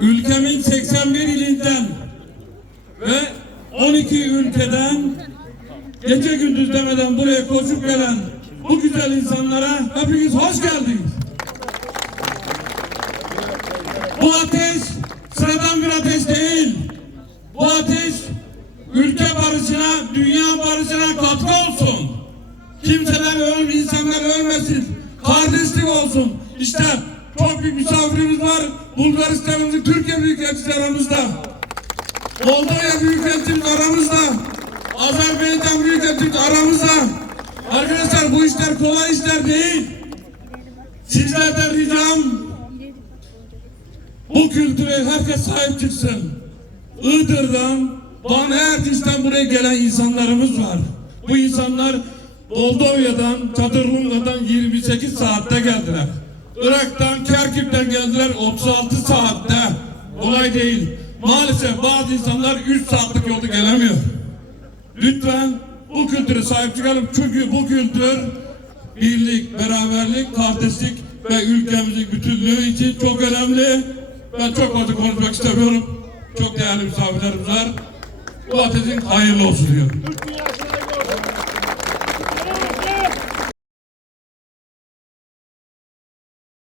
ülkemin 81 ilinden ve 12 ülkeden gece gündüz demeden buraya koşup gelen bu güzel insanlara hepiniz hoş geldiniz. Bu ateş sıradan bir ateş değil. Bu ateş ülke barışına, dünya barışına katkı olsun. Kimseler öl, insanlar ölmesin. Kardeşlik olsun. İşte çok büyük misafirimiz var. Bulgaristan'ımızın Türkiye Büyükelçisi aramızda. Moldova Büyükelçimiz aramızda. Azerbaycan Büyükelçimiz aramızda. Arkadaşlar bu işler kolay işler değil. Sizlerden ricam bu kültüre herkes sahip çıksın. Iğdır'dan, Van Ertiş'ten buraya gelen insanlarımız var. Bu insanlar Moldova'dan, Çadırlunga'dan 28 saatte geldiler. Irak'tan, Kerkük'ten geldiler 36 saatte. Olay değil. Maalesef bazı insanlar 3 saatlik yolda gelemiyor. Lütfen bu kültüre sahip çıkalım. Çünkü bu kültür birlik, beraberlik, kardeşlik ve ülkemizin bütünlüğü için çok önemli. Ben çok fazla konuşmak istemiyorum. Çok değerli misafirlerimiz var. Bu ateşin hayırlı olsun diyorum.